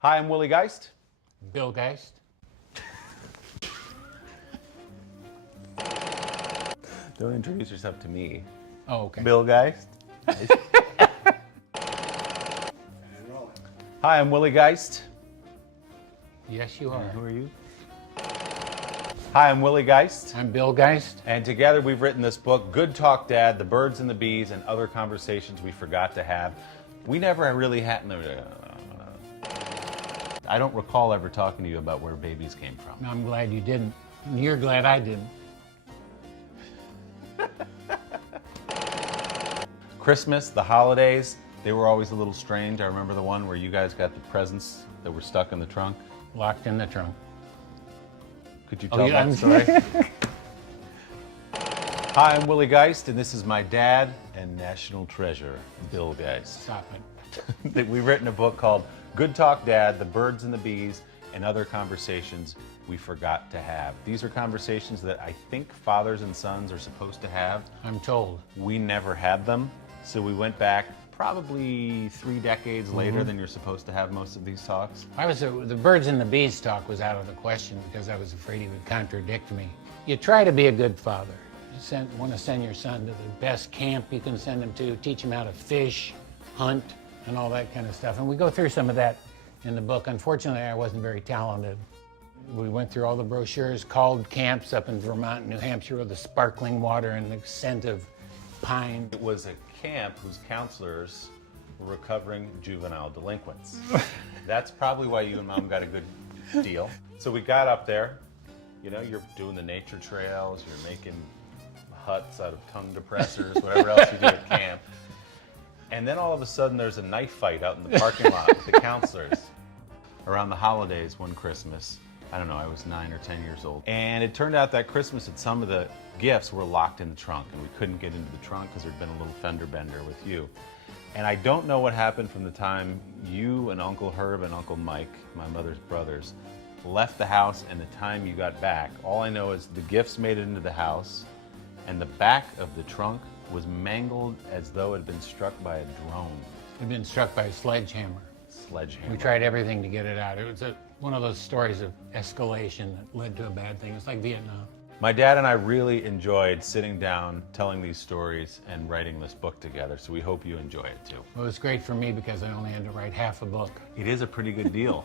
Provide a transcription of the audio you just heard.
Hi, I'm Willie Geist. Bill Geist. Don't introduce yourself to me. Oh, okay. Bill Geist. Hi, I'm Willie Geist. Yes, you are. Who are you? Hi, I'm Willie Geist. I'm Bill Geist. And together we've written this book, Good Talk Dad, The Birds and the Bees, and Other Conversations We Forgot to Have. We never really had... I don't recall ever talking to you about where babies came from. I'm glad you didn't. And you're glad I didn't. Christmas, the holidays, they were always a little strange. I remember the one where you guys got the presents that were stuck in the trunk. Locked in the trunk. Could you tell that story? Hi, I'm Willie Geist, and this is my dad and national treasure, Bill Geist. Stop it. We've written a book called Good Talk Dad, The Birds and the Bees, and Other Conversations We Forgot to Have. These are conversations that I think fathers and sons are supposed to have. I'm told. We never had them, so we went back probably 3 decades later than you're supposed to have most of these talks. The birds and the bees talk was out of the question because I was afraid he would contradict me. You try to be a good father. You want to send your son to the best camp you can send him to, teach him how to fish, hunt, and all that kind of stuff. And we go through some of that in the book. Unfortunately, I wasn't very talented. We went through all the brochures, called camps up in Vermont and New Hampshire with the sparkling water and the scent of pine. It was a camp whose counselors were recovering juvenile delinquents. That's probably why you and Mom got a good deal. So we got up there, you know, you're doing the nature trails, you're making huts out of tongue depressors, whatever else you do at camp. And then all of a sudden there's a knife fight out in the parking lot with the counselors. Around the holidays one Christmas, I don't know, I was 9 or 10 years old. And it turned out that Christmas that some of the gifts were locked in the trunk and we couldn't get into the trunk because there'd been a little fender bender with you. And I don't know what happened from the time you and Uncle Herb and Uncle Mike, my mother's brothers, left the house and the time you got back. All I know is the gifts made it into the house and the back of the trunk was mangled as though it had been struck by a drone. It had been struck by a sledgehammer. Sledgehammer. We tried everything to get it out. It was one of those stories of escalation that led to a bad thing. It's like Vietnam. My dad and I really enjoyed sitting down, telling these stories, and writing this book together, so we hope you enjoy it too. Well, it was great for me because I only had to write half a book. It is a pretty good deal.